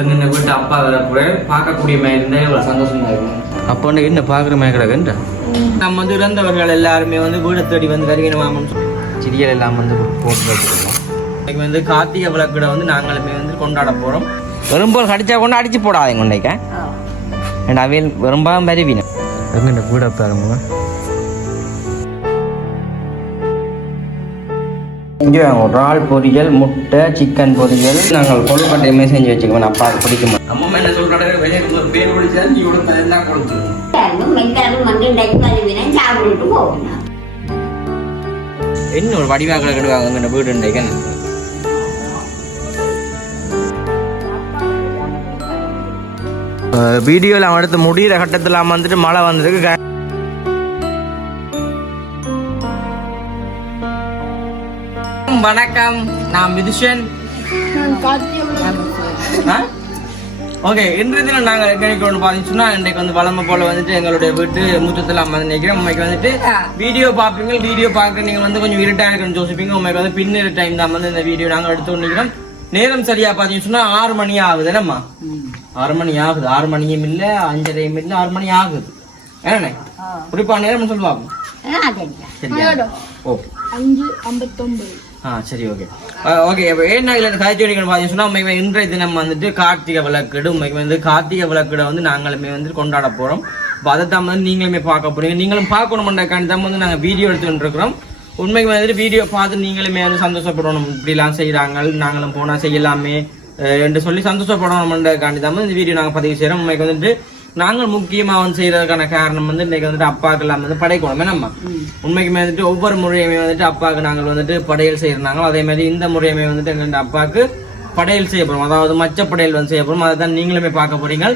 எங்க வீட்டு அப்பா வரப்போ பார்க்கக்கூடிய மாதிரி எவ்வளோ சந்தோஷமா இருக்கும். அப்போ என்ன பார்க்குற மாதிரி கிடக்குன்ற நம்ம வந்து இறந்தவர்கள் எல்லாருமே வந்து வீடை தேடி வந்து வருகிறோமாமன்னு சொல்லி செடிகள் எல்லாம் வந்து போட்டு வச்சுருக்கோம். இன்னைக்கு வந்து கார்த்திகை விளக்கிட வந்து நாங்களுமே வந்து கொண்டாட போகிறோம் வெறும்போல் கடிச்சா கொண்டு அடிச்சு போடாதீங்க கொண்டைக்க ஏன்னா அவையில் வெறும்பாக வருவின எங்கிட்ட வீடை பாருங்க. இங்கே ஒரு ஆள் பொரியல் முட்டை சிக்கன் பொரியல் நாங்கள் கொழுக்கட்டையுமே செஞ்சு வச்சுக்கோங்க அப்பாவுக்கு பிடிக்குமா அம்மா என்ன சொல்றாங்க வெளியே பேர் பிடிச்சா நீ இவ்வளோ எல்லாம் கொடுத்து. என்ன ஒரு வடிவாக கிடுவாங்க இந்த வீடு இன்றைக்கு? வீடியோவில் அவன் எடுத்து முடிகிற கட்டத்தில் வந்துட்டு மழை வந்ததுக்கு வணக்கம். நான் மிதுஷன். ஓகே இன்றைய தினம் நாங்கள் ஒன்று பார்த்தீங்கன்னா இன்றைக்கு வந்து வளமை போல வந்துட்டு எங்களுடைய வீட்டு முற்றத்தில் அம்மா நினைக்கிறேன் உண்மைக்கு வந்துட்டு வீடியோ பார்ப்பீங்க வீடியோ பார்க்க நீங்கள் வந்து கொஞ்சம் இருட்டாக இருக்குன்னு யோசிப்பீங்க. உண்மைக்கு வந்து பின்னிற டைம் தான் வந்து இந்த வீடியோ நாங்கள் எடுத்து நினைக்கிறோம் நேரம் சரியா பார்த்தீங்கன்னு ஆறு மணி ஆகுது என்னம்மா? ஆறு மணி ஆகுது. ஆறு மணியும் இல்லை அஞ்சரையும் இல்லை ஆறு மணி ஆகுது. என்னண்ணே குறிப்பா நேரம் சொல்லுவாங்க ஓகே அஞ்சு ஐம்பத்தொன்பது ஆ சரி ஓகே ஓகே இப்போ என்ன இல்லை கதைச்சு பார்த்தீங்கன்னு சொன்னால் இன்றைய தினம் வந்துட்டு கார்த்திகை விளக்கீடு உண்மைக்கு வந்து கார்த்திகை விளக்கீடை வந்து நாங்களுமே வந்து கொண்டாட போகிறோம் இப்போ அதை தான் வந்து நீங்களுமே பார்க்க போகிறீங்க நீங்களும் பார்க்கணுமென்றக்காண்டி தான் வந்து நாங்கள் வீடியோ எடுத்துகிட்டு இருக்கிறோம் உண்மைக்கு வந்துட்டு வீடியோ பார்த்து நீங்களுமே வந்து சந்தோஷப்படணும். இப்படிலாம் செய்கிறாங்க நாங்களும் போனால் செய்யலாமே என்று சொல்லி சந்தோஷப்படணுமென்றக்காண்டி தான் வந்து இந்த வீடியோ நாங்கள் பதிவு செய்கிறோம் உண்மைக்கு வந்துட்டு நாங்கள் முக்கியமாக வந்து செய்யறதுக்கான காரணம் வந்து இன்னைக்கு வந்துட்டு அப்பாவுக்கு எல்லாம் வந்து படைக்கணும் நம்ம உண்மைக்குமே வந்துட்டு ஒவ்வொரு முறையுமே வந்துட்டு அப்பாவுக்கு நாங்கள் வந்துட்டு படையல் செய்யறாங்க அதே மாதிரி இந்த முறையுமே வந்துட்டு எங்க அப்பாவுக்கு படையல் செய்ய போறோம் அதாவது மச்ச படையல் வந்து செய்ய போறோம் அதை தான் நீங்களுமே பார்க்க போறீங்க.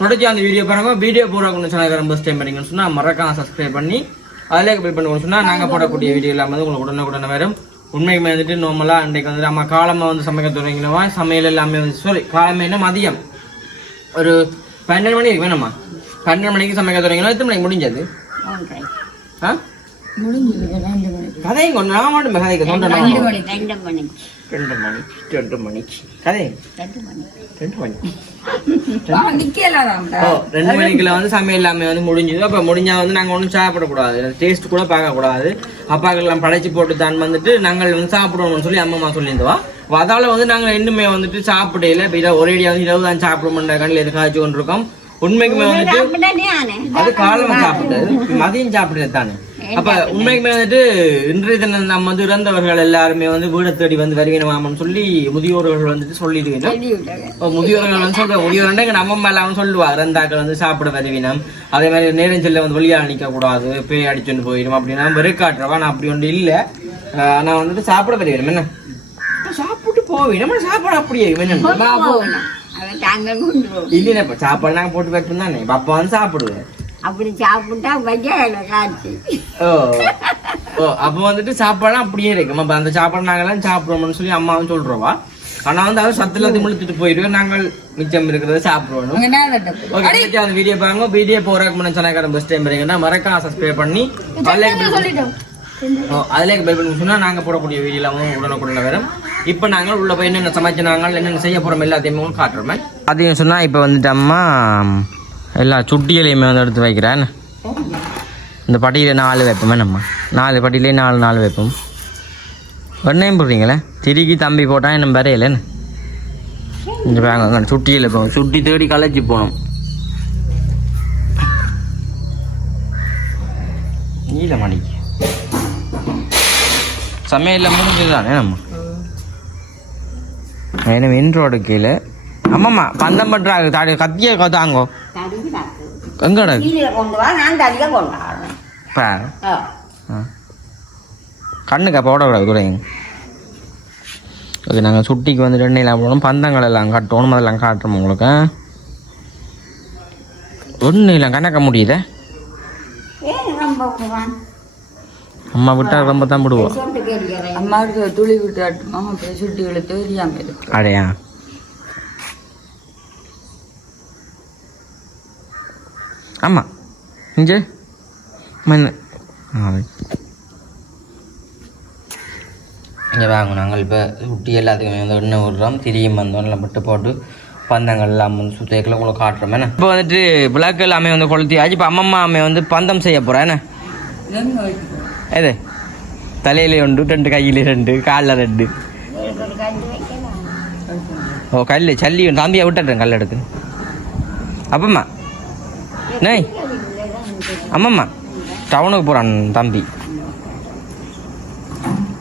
தொடர்ச்சி அந்த வீடியோ பாருங்க. வீடியோ போடுறவங்க சேனல் ஃபஸ்ட் டைம் பண்ணீங்கன்னு சொன்னா மறக்காம சப்ஸ்கிரைப் பண்ணி அதிலே போய் பண்ணுவோம் சொன்னா நாங்கள் போடக்கூடிய வீடியோ வந்து உங்களுக்கு உடனே உடனே வரும். உண்மைக்குமே வந்துட்டு நார்மலா அன்றைக்கு வந்துட்டு நம்ம காலமா வந்து சமைக்க தொடங்கினவா சமையல் எல்லாமே வந்து சாரி காலமே மதியம். ஒரு பன்னெண்டு மணி இருக்கு வேணுமா? பன்னெண்டு மணிக்கு சமைக்க தொடங்கினா எத்தனை மணிக்கு முடிஞ்சது? ஆ? கதைங்க ஒன்று நான் மட்டும் கதைக்கு சொன்னேன் ரெண்டு மணி ரெண்டு மணி. ரெண்டு மணி ரெண்டு மணிக்கு கதை? ரெண்டு மணி. ரெண்டு மணிக்குள்ள வந்து சமையல் எல்லாமே வந்து முடிஞ்சது. அப்போ முடிஞ்சா வந்து நாங்கள் ஒன்றும் சாப்பிடக்கூடாது. டேஸ்ட் கூட பார்க்கக்கூடாது. அப்பாக்கெல்லாம் படைச்சு போட்டு தான் வந்துட்டு நாங்கள் வந்து சாப்பிடுவோம்னு சொல்லி அம்மா சொல்லியிருந்தவா? அப்ப அதால வந்து நாங்கள் இன்னுமே வந்துட்டு சாப்பிடையில இப்போ இதை ஒரேடியாக வந்து இரவு தான் சாப்பிடுவோம்ன்ற கண்ணில் எதுக்காச்சும் கொண்டு இருக்கோம் உண்மைக்குமே வந்துட்டு அது காலம் சாப்பிட்டது. மதியம் சாப்பிட்டது தானே. அப்ப உண்மைக்குமே வந்துட்டு இன்றைய தினம் நம்ம வந்து இறந்தவர்கள் எல்லாருமே வந்து வீடை தேடி வந்து வருகிறோமாமன்னு சொல்லி முதியோர்கள் வந்துட்டு சொல்லிடுவீங்க முதியோர்கள் வந்து சொல்ற முதியோர்கள் எங்க நம்ம அம்மா எல்லாம் சொல்லுவா இறந்தாக்கள் வந்து சாப்பிட வருவினம். அதே மாதிரி நேரம் செல்ல வந்து வெளியால் நிக்க கூடாது பேய் அடிச்சுட்டு போயிடும் அப்படின்னா வெறுக்காட்டுறவா. நான் அப்படி ஒன்று இல்லை. நான் வந்துட்டு சாப்பிட வருவேன் என்ன? நம்ம சாப்பாடு அப்படியே இப்போ சாப்பாடு நாங்கள் போட்டு வைப்போம் தானே. இப்போ அப்பா வந்து சாப்பிடுவேன் அப்படி சாப்பிட்டா காட்சி ஓ ஓ அப்போ வந்துட்டு சாப்பாடுலாம் அப்படியே இருக்கும் அப்போ அந்த சாப்பாடு நாங்கெல்லாம் சாப்பிடுவோம்னு சொல்லி அம்மாவும் சொல்றோவா? ஆனா வந்து அவர் சத்து எல்லாத்தையும் முழுத்துட்டு போயிடுவோம் நாங்கள் மிச்சம் இருக்கிறத சாப்பிடுவோம். ஓகே அந்த வீடியோ பாருங்க. வீடியோ போறதுக்கு முன்னாடி சொன்னாக்கார பெஸ்ட் டைம் வரீங்கன்னா மறக்காம சப்ஸ்கிரைப் பண்ணி அதுல ஓ அதுல பெல் பண்ணி சொன்னா நாங்க போடக்கூடிய வீடியோல வந்து உடனுக்குடனே வரும். இப்போ நாங்கள் உள்ள போய் என்னென்ன சமைச்சு நாங்கள் என்னென்ன செய்ய போகிறோம் எல்லாத்தையுமே உங்களுக்கு காட்டுறோமே அதையும் சொன்னால் இப்போ வந்துட்டம்மா எல்லா சுட்டிகளையுமே வந்து எடுத்து வைக்கிறேன். இந்த பட்டியில் நாலு வைப்போமே நம்ம நாலு பட்டியிலே நாலு நாலு வைப்போம். வெண்ணையும் போடுறீங்களே திருக்கி தம்பி போட்டால் நம்ம வரையலன்னு இந்த பேங்க சுட்டியில் போகும். சுட்டி தேடி கலைச்சி போகணும். நீல மணிக்கு சமையலில் முடிஞ்சது தானே நம்ம ஏன்னா இன்ட்ரோடு கீழே. ஆமாம்மா பந்தம் பண்ணுறாங்க தாடி கத்திய தாங்கோ தடுக்கிறாங்க எங்கடா பாரு கண்ணுக்கா போடக்கூடாது கூட ஓகே நாங்கள் சுட்டிக்கு வந்து எண்ணெயெல்லாம் போடணும். பந்தங்கள் எல்லாம் கட்டணும் அதெல்லாம் காட்டுறோம் உங்களுக்கு. ஒன்றும் இல்லை கணக்க முடியுதே? அம்மா விட்டா ரொம்ப தான் விடுவோம் சொட்டு அம்மாவுக்கு துளி விட்டாட்டுமா? அப்புறம் சுட்டிகளை தெரியாம இருக்கு அடையா. ஆமாம் இங்கே. மண் இங்கே. வாங்க நாங்கள் இப்போ குட்டி எல்லாத்துக்குமே வந்து எண்ணெய் விடுறோம் திரியும் வந்தோம் எல்லாம் பட்டு போட்டு பந்தங்கள் எல்லாம் வந்து சுத்தேக்கில் உங்களுக்கு காட்டுறோம். என்ன? இப்போ வந்துட்டு விளக்கு எல்லாமே வந்து கொளுத்தியாச்சு இப்போ அம்மம்மா அம்மே வந்து பந்தம் செய்ய போகிறேன் என்ன? எங்க எது தலையில உண்டு ரெண்டு கையில ரெண்டு காலில் ரெண்டு ஓ கல் சல்லி தம்பியை விட்டுறேன் கல் எடுத்து அப்பம்மா நெய் அம்மம்மா டவுனுக்கு போகிறான் தம்பி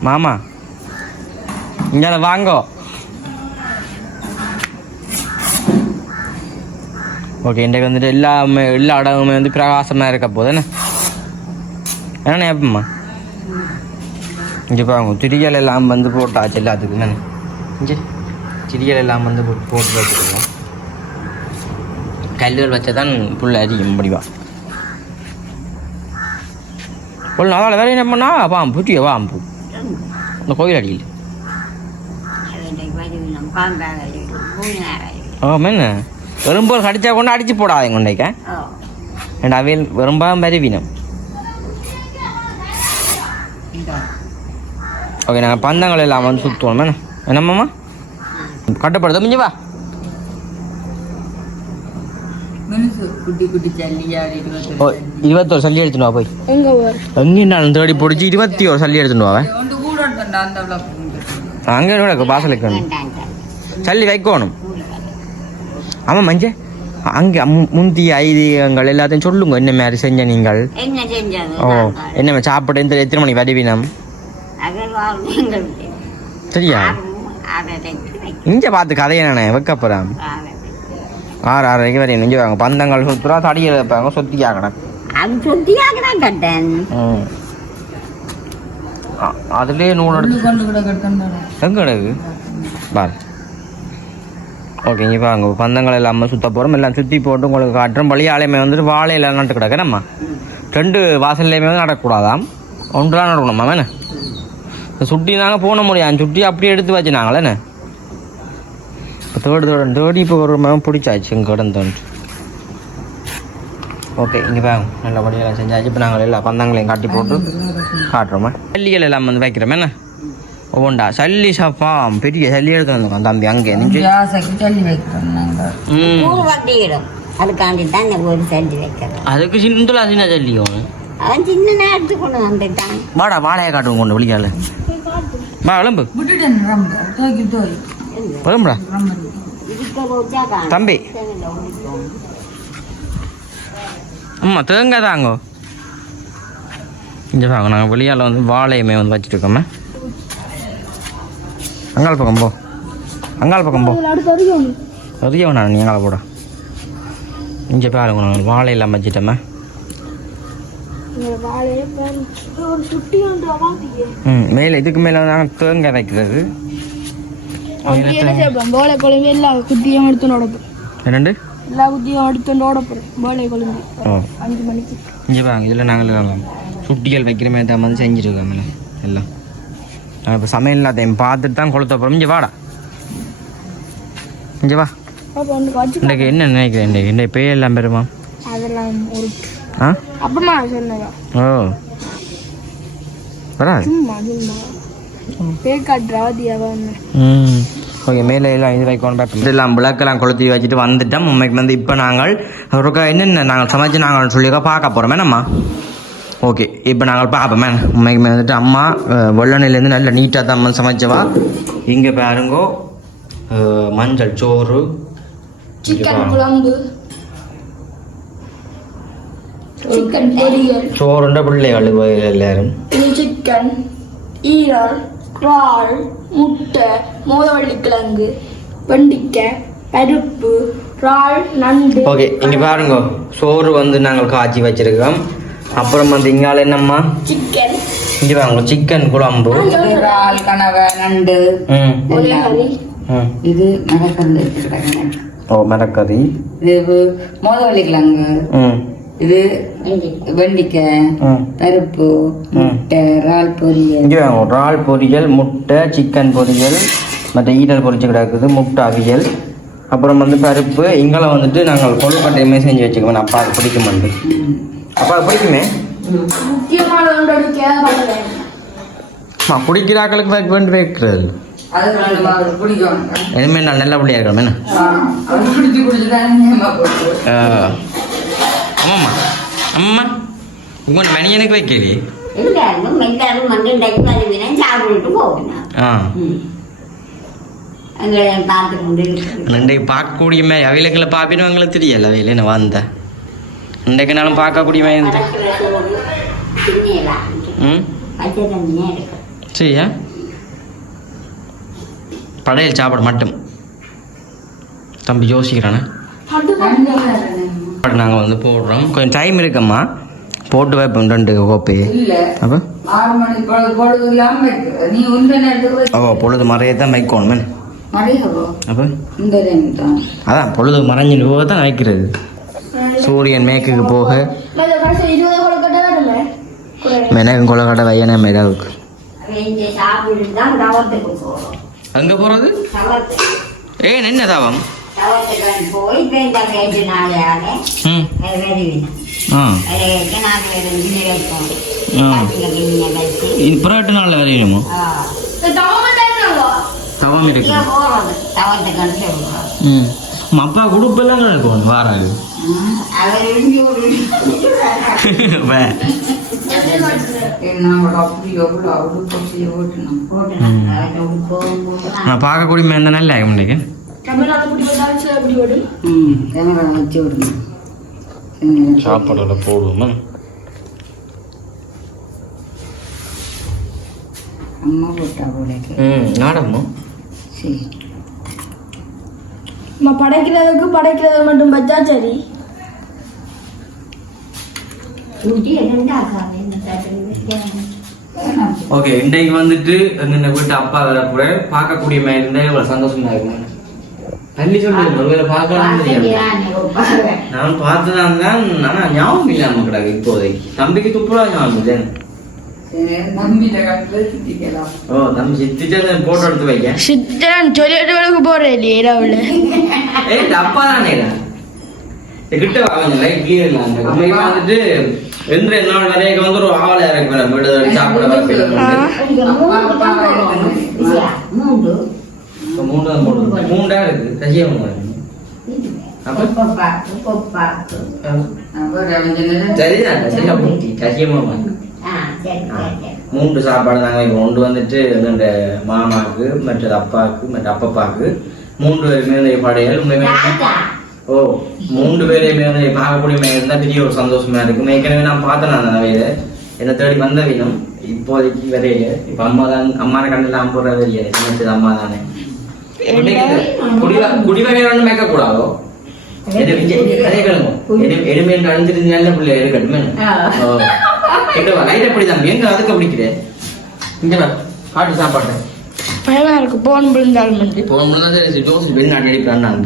மாமா இங்கே வாங்கோ ஓகே இன்றைக்கு வந்துட்டு எல்லாமே எல்லா இடமுமே வந்து பிரகாசமாக இருக்க போதுன்னு என்ன அப்பம்மா இங்கே பாருங்க திரிகள் எல்லாம் வந்து போட்டாச்சு எல்லாத்துக்கும். தானே இங்கே திரிகள் எல்லாம் வந்து போட்டு போட்டு வச்சுருக்கோம் கல்லுகள் வச்சா தான் புல் அரியும் முடிவா புல் நாளால் வேற என்ன பண்ணா? பாம்பு புட்டிய பாம்பு. இந்த கோயில் அடியில். என்ன? வெறும்போல் கடிச்சா கொண்டு அடிச்சு போடாதீங்க கொண்டைக்க அவையில் வெறும்பாம் வருவினம் ஓகே நாங்கள் பந்தங்கள் எல்லாம் வந்து சுற்றுவோம் என்ன? என்னம்மாம்மா? கட்டப்படுது மிஞ்சி வா. மனுஷு குட்டி குட்டி சல்லியா ஓ இருபத்தோரு சல்லி வா போய். எங்கேனாலும் தேடி பிடிச்சி இருபத்தி ஒரு சல்லி எடுத்துன்னு வா ஒன்று கூட எடுத்துட்டா அந்த விளக்கு அங்கே கிடக்கு வாசலுக்கு சல்லி வைக்கணும். ஆமாம் மஞ்ச. அங்கே மு- முந்திய ஐதீகங்கள் எல்லாத்தையும் சொல்லுங்க. என்ன மாதிரி செஞ்ச நீங்கள்? என்ன செஞ்சது? ஓ என்ன சாப்பிட? எந்த எத்தனை மணி வருவினம் சரியா இங்கே பார்த்து கதையை நானே வைக்கப்புறம் ஆறு ஆறரைக்கு வரையும் இங்கே வாங்க. பந்தங்கள் சுற்றுறா தடியில் வைப்பாங்க சொத்தியாக கிடக்கு அது கட்டேன். அதுலயே நூல் எடுத்து எங்க கிடக்கு? பார். ஓகே இங்கே பாருங்க. பந்தங்கள் எல்லாமே சுத்த போகிறோம் எல்லாம் சுற்றி போட்டு உங்களுக்கு காட்டுறோம். பழியாலையுமே வந்துட்டு வாழையில நட்டு கிடக்குறேம்மா ரெண்டு வாசல்லையுமே வந்து நடக்கூடாதாம் ஒன்றா நடக்கணுமா என்ன? சுட்டி நாங்கள் போன முடியாது சுட்டி அப்படியே எடுத்து வச்சுனாங்களேண்ணே இப்போ தேர்டு தேர்டு தேடி. இப்போ ஒரு மரம் பிடிச்சாச்சு கடன் கிடந்தோன்ட்டு ஓகே இங்கே நல்ல நல்லபடியாக செஞ்சாச்சு. இப்போ நாங்கள் எல்லா பந்தங்களையும் காட்டி போட்டு காட்டுறோமா? சல்லிகள் எல்லாம் வந்து வைக்கிறோமே என்ன? ஒவ்வொண்டா. சல்லி சாப்பா பெரிய சல்லி எடுத்து வந்துருக்கோம். தம்பி அங்கே நின்று. அதுக்காண்டி தான் ஒரு சல்லி வைக்கிறோம். அதுக்கு சிந்துலா சின்ன சல்லியும் வாடா வாழையை காட்டுவோம் கொண்டு விழிக்கால. வா விளம்பு விளம்புடா தம்பி. அம்மா தேங்காய் தாங்கோ இங்கே வாங்க நாங்கள் வெளியால் வந்து வாழையுமே வந்து வச்சுட்டு இருக்கோமே. அங்காள் பக்கம் போ. அங்காள் பக்கம் போ. அதிகம் வேணா நீ எங்கால போட. இங்கே பாருங்க நாங்கள் வாழையெல்லாம் வச்சுட்டோமே. ம் மேலே இதுக்கு மேலே நாங்கள் தேங்காய் வைக்கிறது போலை குழம்பு எல்லா குட்டியும் எடுத்துன்னு ஓடப்போம் ரெண்டு எல்லா குட்டியும் எடுத்துட்டு ஓடப்போம் போலை குழம்பு. ஓ. அஞ்சு மணிக்கு. இங்கே பாருங்க இதில் நாங்கள் எல்லாம் சுட்டிகள் வைக்கிற மாதிரி தான் வந்து செஞ்சுருக்கோம்ல எல்லாம். இப்போ சமையல் எல்லாத்தையும் பார்த்துட்டு தான் கொளுத்த போகிறோம் இங்கே வாடா. இங்கே வா. இன்றைக்கு என்ன நினைக்கிறேன் இன்றைக்கு இன்றைக்கு பேய் எல்லாம் பெருமா அதெல்லாம் ஆ? அப்புறமா சொன்னதா வராது சும்மா சும்மா வந்தேன். ம். ஓகே மேலே எல்லாம் இது வைக்கணும் இதெல்லாம் விளக்கெல்லாம் கொளுத்தி வச்சுட்டு வந்துட்டோம் உண்மைக்கு வந்து இப்போ நாங்கள் ஒருக்கா என்னென்ன நாங்கள் சமைச்சு நாங்கள் சொல்லிக்கோ பார்க்க போகிறோம் என்னம்மா ஓகே இப்போ நாங்கள் பார்ப்போமே. உண்மைக்கு வந்துட்டு அம்மா வெள்ளனையிலேருந்து நல்ல நீட்டாக தான் அம்மா சமைச்சவா? இங்கே பாருங்கோ மஞ்சள் சோறு. சிக்கன் குழம்பு. சிக்கன் பொரியல் சோறுண்ட பிள்ளைகள் எல்லாரும் சிக்கன் ஈரல் இறால் முட்டை மோதவள்ளி கிழங்கு வெண்டிக்காய் பருப்பு இறால் நண்டு ஓகே இங்கே பாருங்க சோறு வந்து நாங்கள் காய்ச்சி வச்சிருக்கோம் அப்புறம் வந்து இங்கால என்னம்மா சிக்கன் இங்கே பாருங்க சிக்கன் குழம்பு இறால் கனவை நண்டு இது வச்சிருக்காங்க ஓ மிளக்கறி இது மோதவள்ளி கிழங்கு ம் இது வெண்டிக்காய். பருப்பு முட்டை இறால் பொரியல். இங்கே வாங்க இறால் பொரியல் முட்டை சிக்கன் பொரியல் மற்ற ஈரல் பொரிச்சு கிடக்குது முட்டை அவியல். அப்புறம் வந்து பருப்பு இங்கெல்லாம் வந்துட்டு நாங்கள் கொழுக்கட்டையுமே செஞ்சு அப்பாவுக்கு பிடிக்குமெண்டு அப்பாவுக்கு பிடிக்குமே? முக்கியமான ஒன்று அடிக்க ஆ, குடிக்கிற ஆக்களுக்கு வைக்க வேண்டி வைக்கிறது. அது நம்ம அவருக்கு பிடிக்கும் இனிமேல் நான் நல்ல பிள்ளையா இருக்கணும் என்ன? ஆமாம்மா அம்மா உங்கள் மணியனுக்கு வைக்கலையே எல்லாரும் வந்து போகணும். ஆ. இன்றைக்கு பார்க்கக்கூடிய மாதிரி அவைகளுக்குள்ள தெரியல அவையில என்ன வந்தேன் இன்றைக்கு நாளும் பார்க்கக்கூடிய மாதிரி ம். சரியா? படையல் சாப்பாடு மட்டும். தம்பி யோசிக்கிறானே. நாங்கள் வந்து போடுறோம். கொஞ்சம் டைம் இருக்கம்மா. போட்டு வைப்போம் ரெண்டு கோப்பை. அப்போ. ஓ பொழுது மறைய தான் வைக்கணும் அப்போ? அதான் பொழுது மறைஞ்சிட்டு போக தான் வைக்கிறது. சூரியன் மேற்குக்கு போக. மெனகம் கொலக்கடை வையனே மெதாவுக்கு அங்கே போகிறது ஏன் என்ன தாவம் தவத்துக்கு போய் இந்த கேட்டு நாளையாலே புறட்டு நாளில் வரையணுமோ தவம் இருக்கு அப்பா குடுப்பெல்லாம் இருக்கும் வாராது நான் பார்க்கக்கூடிய நல்லா ஆகும் இன்னைக்கு குடி கேமரா வச்சு விடணும். சாப்பாடில் போடுவோம் அம்மா போட்டா நாடகமோ சரி. நம்ம படைக்கிறதுக்கு படைக்கிறது மட்டும் வச்சா சரி. ஓகே இன்றைக்கு வந்துட்டு இந்த வீட்டு அப்பா வரக்கூட பார்க்கக்கூடிய மாதிரி இருந்தால் இவ்வளோ சந்தோஷமா இருக்கும் தள்ளி சொல்லுங்க ஒருவேளை பார்க்கலாம் நான் பார்த்ததான் தான் ஆனால் ஞாபகம் இல்லாம கிடக்கு இப்போதைக்கு. தம்பிக்கு துப்புரவா ஞாபகம் இல்லை. ஓ தம்பி சித்திச்சா போட்டோ எடுத்து வைக்க. சித்தன் சொல்லிட்டு வேலைக்கு போறேன் இரவுல ஏய் இந்த அப்பா தானே கிட்ட வாங்க லைட் கிளியர் இல்லை. அந்த வந்துட்டு வந்து ஒரு ஆவலை வீடு சாப்பிட மூணு தான் போடுது மூண்டா இருக்கு கசியா மூணு பூட்டி மூன்று சாப்பாடு நாங்கள் இப்போ கொண்டு வந்துட்டு இந்த மாமாவுக்கு மற்றது அப்பாவுக்கு மற்ற அப்பப்பாவுக்கு மூன்று பேருமே படையல். ஓ மூன்று பேரையுமே வந்து பார்க்கக்கூடிய இருந்தால் பெரிய ஒரு சந்தோஷமா இருக்கும். ஏற்கனவே நான் பார்த்தேன் அந்த வயதை என்னை தேடி வந்த வினம் இப்போதைக்கு வரையில இப்போ அம்மா தான் அம்மா கண்ணெல்லாம் போடுறது இல்லையா நினைச்சது அம்மா தானே மேய்க்க கூடாதோ எடுமையின் அழிஞ்சிட்டு நல்ல பிள்ளை இருக்கட்டுமே ஓ கிட்ட வா லைட் எங்க அதுக்கு பிடிக்குது இங்க வா காட்டு சாப்பாடு பயமா இருக்கு போன் விழுந்தாலும் போன சரி ஜோசி வெளிநாட்டு அடிக்கிறான் நான்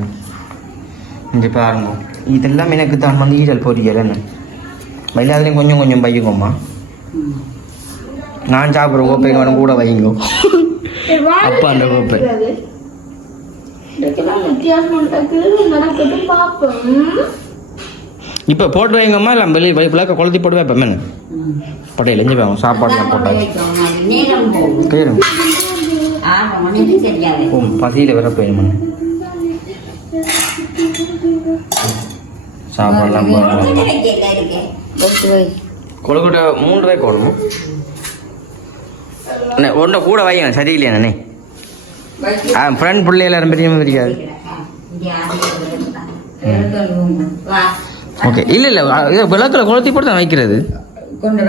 இங்க பாருங்க இதெல்லாம் எனக்கு தான் வந்து ஈரல் பொரியல் என்ன எல்லாத்துலேயும் கொஞ்சம் கொஞ்சம் பையங்கம்மா நான் சாப்பிட்ற கோப்பை கூட வைங்க அப்பா அந்த கோப்பை இப்போ போட்டு வைங்கம்மா இல்லை வெளியே விளக்க கொளுத்தி போட்டு வைப்பேன் என்ன பட்டையில் எஞ்சி போவோம் சாப்பாடுலாம் போட்டாச்சு. ஓ பசியில் வர போயிடுமா சாப்பாடுலாம் போடலாம் கொழுக்கட்டை மூன்று ரூபாய்க்கு போடணும் அண்ணே ஒன்றை கூட வைங்க சரியில்லையா வச்சு ஆ ஃப்ரெண்ட் பிள்ளைகள் எல்லாரும் பெரிய தெரியாது வா ஓகே இல்லை இல்லை இது விளக்கில் கொளுத்தி போட்டு தான் வைக்கிறது. கொண்டு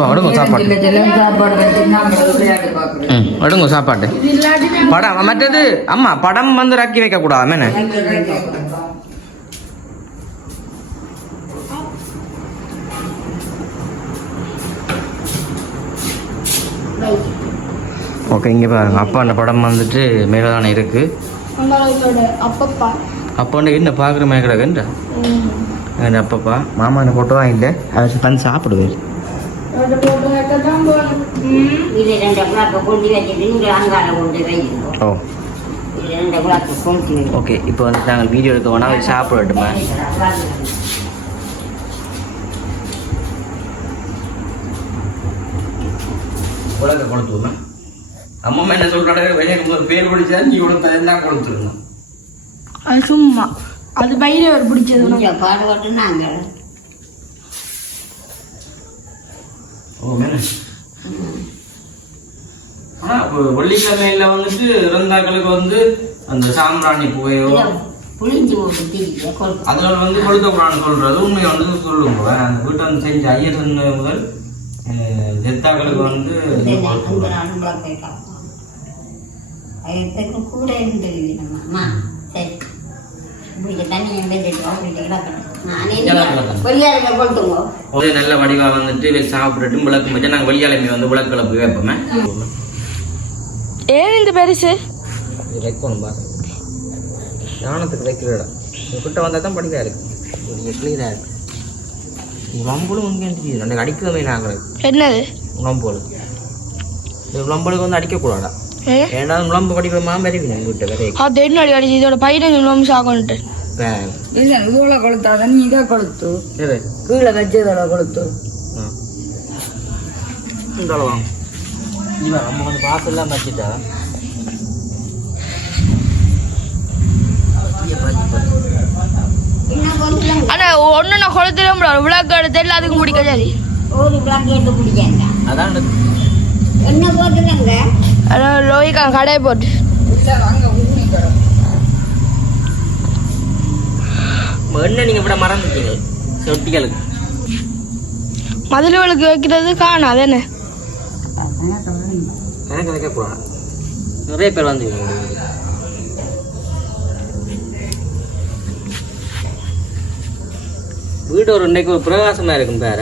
வாங்க எடுங்க சாப்பாடு. ம் எடுங்க சாப்பாடு. படம் மற்றது அம்மா படம் வந்து ரக்கி வைக்கக்கூடாது மேனே ஓகே இங்கே பாருங்க. அப்பா அந்த படம் வந்துட்டு மேலே தானே அப்பப்பா. அப்போ என்ன பார்க்குற மாதிரி கிடக்குன்ற என் அப்பப்பா? மாமா அந்த ஃபோட்டோ வாங்கிட்டு அவர் வந்து சாப்பிடுவார் போட்டோ ஓ. ஓகே இப்போ வந்து நாங்கள் வீடியோ எடுக்க வேணா சாப்பிடட்டுமா? உலக கொளுத்துவோமே? அம்மா என்ன சொல்றாங்க? எனக்கு ஒரு பேர் பிடிச்சா நீ உனக்கு தான் கொளுத்துருணும் அது சும்மா. அது பைரவர் பிடிச்சது பாடுபட்டு நாங்கள் ஓ வெள்ளிக்கிழமையில வந்துட்டு இறந்தாக்களுக்கு வந்து அந்த சாம்பிராணி புகையோ புளிஞ்சு அதில் வந்து கொளுத்த கூடாதுன்னு சொல்றது. உண்மையை வந்து சொல்லுங்க. அந்த வீட்டை வந்து செஞ்ச ஐயர் முதல் செத்தாக்களுக்கு வந்து விளக்கை அதுக்கு கூட இருந்து அம்மா சரி ஒரு நல்ல வடிவா வந்துட்டு சாப்பிட்டுட்டு விளக்கு வச்சா நாங்கள் வெள்ளிக்கிழமை வந்து விளக்குல போய் வைப்போமே. ஏன் இந்த பெருசு? வைக்கணும் பாரு. ஞானத்துக்கு வைக்கிற இடம். உங்ககிட்ட வந்தால் தான் படிக்கா இருக்கு. நீங்கள் கிளியராக இருக்கு. உளம்புலும் வந்து எனக்கு அடிக்கவே நாங்கள் என்னது? இந்த உளம்பலுக்கு வந்து அடிக்கக்கூடாதா? அது என்ன அடி அடிச்சு இதோட இல்லை கொளுத்தாதான் நீ இதை கொளுத்து கீழே வச்சதோட கொளுத்து வாங்க இவன் நம்ம வந்து வாசல்லாம் வச்சுட்டா நான் விளக்கு எடுத்து எல்லாத்துக்கும் பிடிக்க சரி ஒரு விளக்கு எடுத்து பிடிச்சாங்க அதான் என்ன போட்டுலங்க லோய்க்கா கடையை போட்டு என்ன நீங்கள் இப்படி மறந்துட்டீங்க? சொட்டிகளுக்கு. மதுளவளுக்கு வைக்கிறது காணும் அதானே எனக்கு வைக்கக்கூடாது நிறைய பேர் வந்து வீடு ஒரு இன்னைக்கு ஒரு பிரகாசமா இருக்கும் பேர.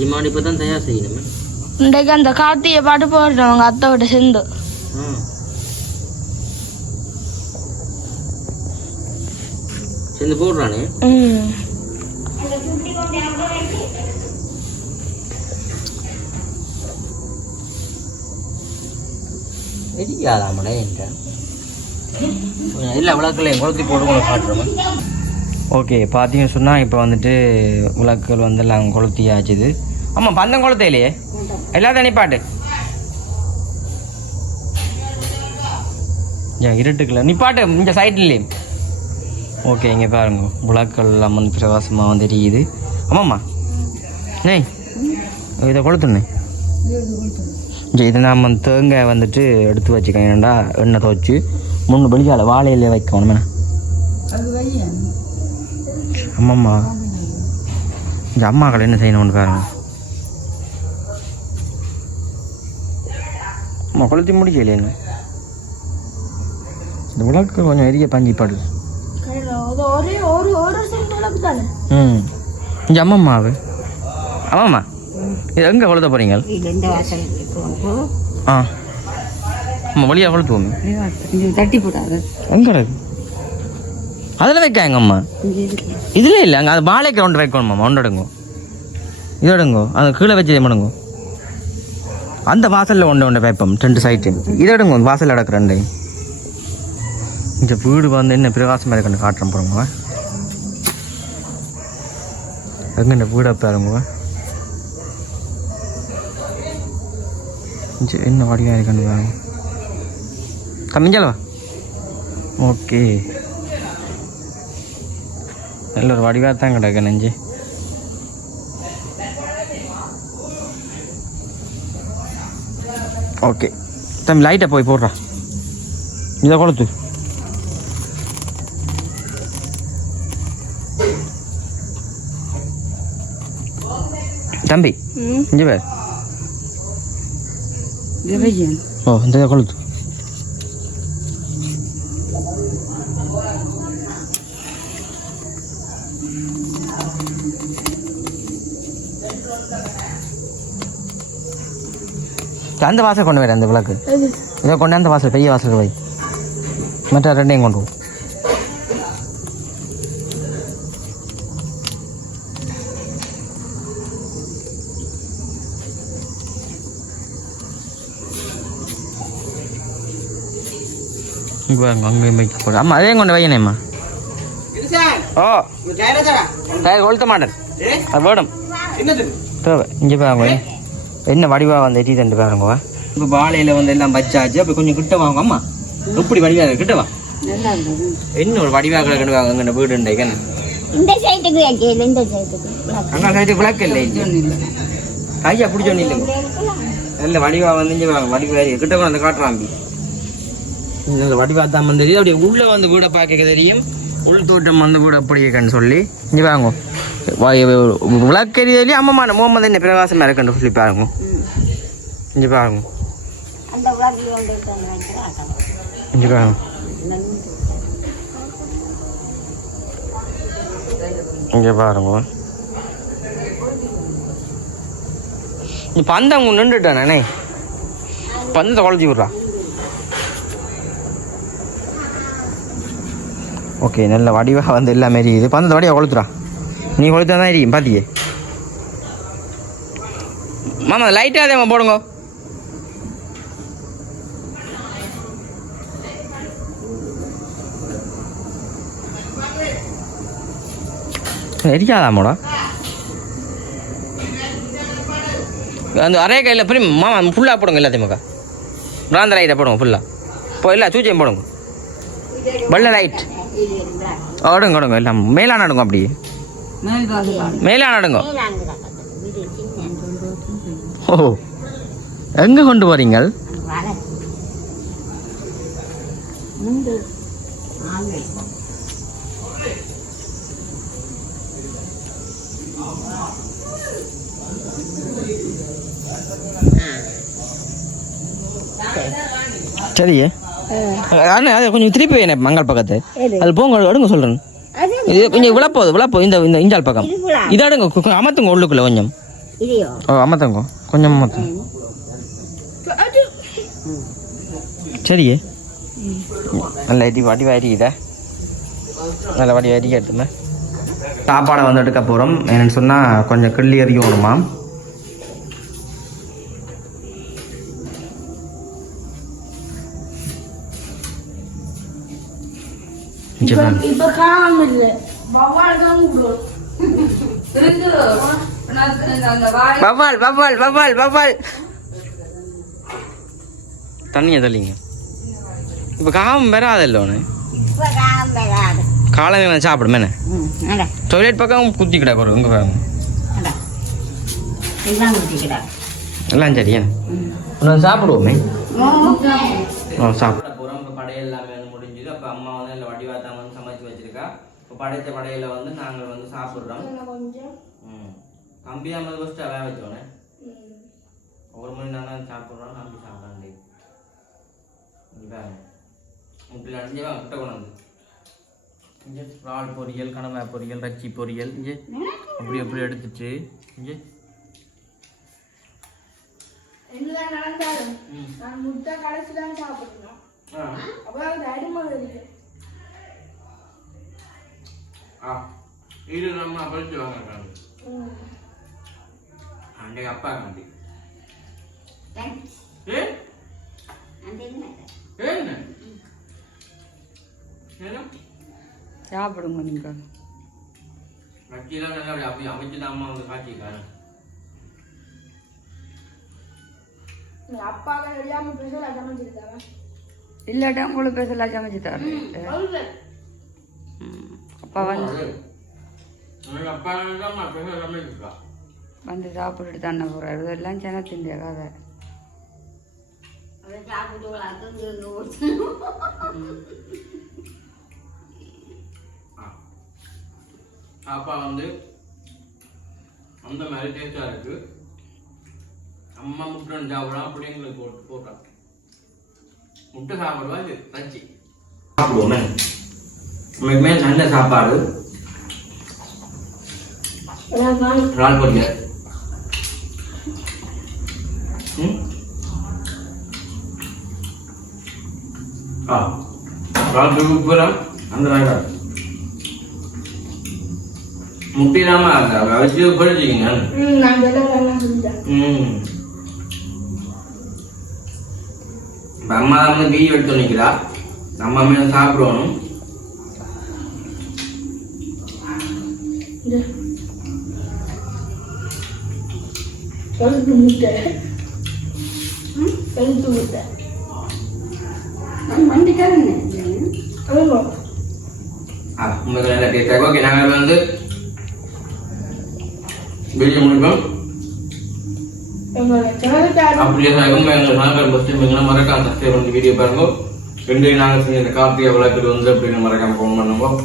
ஜிமாடி இப்போ தான் தயார் செய்யணுமே இன்றைக்கு அந்த கார்த்திகை பாட்டு போடுறோம் அவங்க அத்தை விட்ட சேர்ந்து ம் சேர்ந்து போடுறானே ம் தெரியாதாமடே என்ற இல்லை விளக்கில் குளத்தி போட்டு கூட காட்டுறோம் ஓகே பார்த்தீங்கன்னு சொன்னால் இப்போ வந்துட்டு விளக்குகள் வந்து எல்லாம் கொளுத்தி ஆச்சுது ஆமாம் பந்தம் கொளுத்தையிலையே எல்லாத்தையும் நிப்பாட்டு ஏன் இருட்டுக்குள்ள நிப்பாட்டு இந்த சைட்லேயே ஓகே இங்கே பாருங்க புலாக்கள் எல்லாம் வந்து பிரகாசமாக வந்து எரியுது ஆமாம்மா ஏய் இதை கொளுத்துண்ணே இதை நாம் வந்து தேங்காய் வந்துட்டு எடுத்து வச்சுக்கோங்க ஏன்டா எண்ணெய் துவச்சி முன்னு வெளியால் வாழையில வைக்கணும் ஆமாம்மா அம்மம்மா இந்த அம்மாக்கள் என்ன செய்யணும்னு பாருங்க அம்மா கொளுத்தி முடிக்கலையே இந்த விளக்கு கொஞ்சம் எரிய பஞ்சி படுது ம் இந்த அம்மம்மாவு அம்மாம்மா இது எங்கே கொளுத்த போகிறீங்க ஆ அம்மா வழியாக கொளுத்துவோம் தட்டி போட்டாரு எங்கே இருக்கு அதில் வைக்காங்க அம்மா இங்கே இதில் இல்லை அங்கே அது வாழைக்கு ஒன்று வைக்கணுமாம்மா ஒன்று எடுங்கோ இது எடுங்கோ அந்த கீழே வச்சு மடுங்கோ அந்த வாசலில் ஒன்று ஒன்று வைப்போம் ரெண்டு சைட்டு இது விடுங்க வாசலில் அடக்கு ரெண்டு. இந்த வீடு வந்து என்ன பிரகாசமாக இருக்குன்னு காட்டுறேன் போகிறோங்க எங்கே இந்த வீடை பாருங்க என்ன வடிவாக இருக்குன்னு பாருங்க. கம்மிஞ்சாலவா ஓகே. நல்ல ஒரு வடிவாக தான் கிடக்கு நெஞ்சு. ஓகே. தம்பி லைட்டை போய் போடுறா. இதை கொளுத்து தம்பி இங்கே பேர். ஓ இந்த கொளுத்து அந்த வாசல் கொண்டு வர அந்த விளக்கு. இதை கொண்டு அந்த வாசல் பெரிய வாசல் வை. மற்ற ரெண்டையும் கொண்டு போ. அம்மா அதையும் கொண்டு வையனேம்மா ஓ. டயர் கொளுத்த மாட்டேன். அது தேவை. இங்கே பாருங்க என்ன வடிவா வந்து எட்டி தண்டு பாருங்க இப்போ வாழையில வந்து எல்லாம் வச்சாச்சு அப்போ கொஞ்சம் கிட்ட வாங்க அம்மா. எப்படி வடிவா இருக்கு? கிட்ட வா. என்ன ஒரு வடிவா கிடக்குன்னு வாங்க வீடு உண்டைக்கன் இந்த சைட்டுக்கு வைக்கல இந்த சைட்டுக்கு அங்கே சைடு விளக்கு இல்லை கையா பிடிச்சோன்னு இல்லை நல்ல வடிவா வந்து இங்கே வாங்க வடிவா. கிட்ட கொண்டு வந்து காட்டுறாம்பி நல்ல வடிவா தான் வந்து அப்படியே உள்ள வந்து வீட பார்க்க தெரியும். உள் தோட்டம் வந்து வீடு அப்படி இருக்குன்னு சொல்லி. இங்கே வாங்க விளக்கெரியதுலேயே அம்மா முகமது என்ன பிரகாசமாக இருக்குன்னு சொல்லி பாருங்க இங்கே பாருங்க இங்கே பாருங்க இங்கே பாருங்க நீ பந்தம் நின்றுட்டானே பந்தத்தை குழச்சி விட்றா ஓகே நல்ல வடிவாக வந்து எல்லாமே எரியுது பந்தத்தை வடிவாக கொளுத்துறா நீ கொளுத்தா தான் எரியும் பாத்தியே. மாமா லைட்டாக அதே போடுங்க. எரிக்காதாமோடா அந்த அரே கையில் பிரி மாமா ஃபுல்லாக போடுங்க எல்லாத்தையும் பிராந்த லைட்டை போடுங்க ஃபுல்லாக இப்போ இல்லை சூச்சையும் போடுங்க. வெள்ளை லைட் அடுங்க அடுங்க எல்லாம் மேலான அடுங்க அப்படியே. மேல் வாசல் பாருங்க மேலா நடுங்க ஓ எங்கே கொண்டு போறீங்க முந்து ஆண்கள் சரியே. அண்ணா அது கொஞ்சம் திருப்பி வேணும் மங்கள் பக்கத்து. அது போங்க அடுங்க சொல்கிறேன் இது கொஞ்சம் விழப்போகுது விழப்போகுது இந்த இந்த இஞ்சால் பக்கம். இதுக்குள்ளா? இது அடுங்க கு- கு- அமர்த்துங்க உள்ளுக்குள்ள கொஞ்சம். ஓ அமர்த்துங்க கொஞ்சம் அமர்த்துங்க சரியே. நல்ல இடி வடி வரியுதா நல்ல வடி வரி எடுத்துமே. சாப்பாடை வந்து எடுக்க போகிறோம் என்னன்னு சொன்னால் கொஞ்சம் கிள்ளி எறியணுமா இப்ப காணாம இல்ல வவ்வால் வவ்வால் வவ்வால் வவ்வால் தண்ணியை தள்ளிங்க இப்போ காமம் பெறாதல்ல ஒன்று இப்ப காலம் பெறாது காலை சாப்பிடும் என்ன ம் அட டாய்லெட் பக்கம் குத்தி கிடக்கு ஒரு இங்கே பாருங்க எல்லாம் சரியா நான் சாப்பிடுவோமே சாப்பிட போகிறோம் இப்போ வந்து முடிஞ்சுது அப்போ அம்மா வந்து இல்லை வடிவாத்தான் வந்து சமைச்சு வச்சிருக்கா இப்போ படைத்த படையில வந்து நாங்கள் வந்து சாப்பிட்றோம். தம்பி வந்து ஃபஸ்ட்டு வேக வச்சோன்னே ஒரு மணி நேரம் சாப்பிட்றோம். தம்பி சாப்பிடாண்டே இங்கே முட்டில் அடிஞ்சு வா கிட்ட கொண்டு வந்து. இங்கே இறால் பொரியல் கனவா பொரியல் ரச்சி பொரியல். இங்கே அப்படி அப்படி எடுத்துட்டு இங்கே. என்னதான் நடந்தாலும் நான் முட்டை கடைசி தான் சாப்பிடணும் அப்ப அது அடிமை இது நம்ம படிச்சு வாங்க அன்றைக்கு அப்பா காண்டி சாப்பிடுங்க நீங்கள் ரச்சிலாம் நல்லா அப்படி அமைச்சு அம்மா வந்து நீ அப்பாவை தெரியாம பேசல சமைச்சிருக்காங்க இல்லாட்டா உங்களுக்கு பேசலாம் சமைச்சு தரேன் அப்பா வந்து வந்து சாப்பிட்டுட்டு தானே போகிறாரு இதெல்லாம் கதை சாப்பிட்டு அது அப்பா வந்து அந்த மாதிரி டேஸ்டா இருக்கு. அம்மா முட்டை சாப்பிடலாம் அப்படி எங்களுக்கு போட்டு போட்டான் முட்டை சாப்பிடுவா இது ரச்சி சாப்பிடுவோமே. உண்மைக்குமே நல்ல சாப்பாடு. இறால் பொரியல். இறால் சூப்பராக அந்த முட்டிடாம வச்சு படிச்சிக்கிங்க ம் அம்மா தான் வந்து வீ எடுத்து நிற்கிறா நம்ம மேல சாப்பிடணும். கழுத்து முட்டை கழுத்து முட்டை ஓகே நாங்கள் வந்து வீடியோ முடிப்போம் அப்படியே எங்கள் மறக்காம சப்ஸ்கிரைப் பண்ணி வீடியோ பாருங்க. ரெண்டு நாங்கள் செஞ்ச இந்த கார்த்திகை விளையாட்டு வந்து அப்படின்னு மறக்காம ஃபோன் பண்ணுவோம்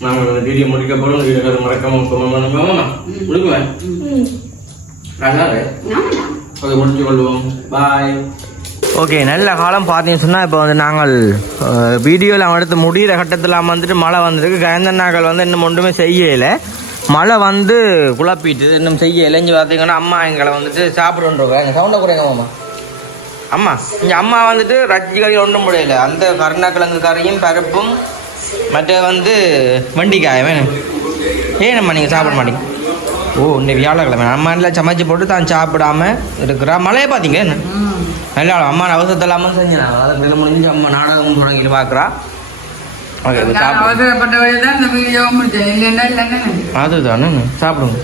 இந்த வீடியோ முடிக்க போகிறோம் வீடியோ மறக்காம ஃபோன் பண்ணுங்க முடிக்குவேன் ம். நல்லா ஆமாடா ஓகே முடிச்சு கொள்வோம். பாய் ஓகே நல்ல காலம் பார்த்தீங்கன்னு சொன்னால் இப்போ வந்து நாங்கள் வீடியோவில் எடுத்து முடிகிற கட்டத்தில் வந்துட்டு மழை வந்திருக்கு. கயந்தண்ணாக்கள் வந்து இன்னும் ஒன்றுமே செய்யலை. மழை வந்து குழப்பிட்டு இன்னும் செய்யலை. இங்கே பார்த்தீங்கன்னா அம்மா எங்களை வந்துட்டு சாப்பிடுன்றோம் எங்கள் சவுண்டை குறைங்க மாமா. அம்மா இங்கே அம்மா வந்துட்டு ரஜ்ஜி கறி ஒன்றும் முடியல. அந்த கருணக்கிழங்கு கறியும் பருப்பும் மற்ற வந்து வண்டிக்காய் வேணும். ஏனம்மா நீங்கள் சாப்பிட மாட்டீங்க? ஓ இந்த வியாழக்கிழமை. அம்மா எல்லாம் சமைச்சு போட்டு தான் சாப்பிடாம இருக்கிறா. மழையை பார்த்தீங்க என்ன? நல்லா அம்மா அவசரத்தை இல்லாமல் செஞ்சேன் அதை முடிஞ்சு அம்மா நாடகம் தொடங்கிட்டு பார்க்குறா. அதுதானே சாப்பிடுங்க.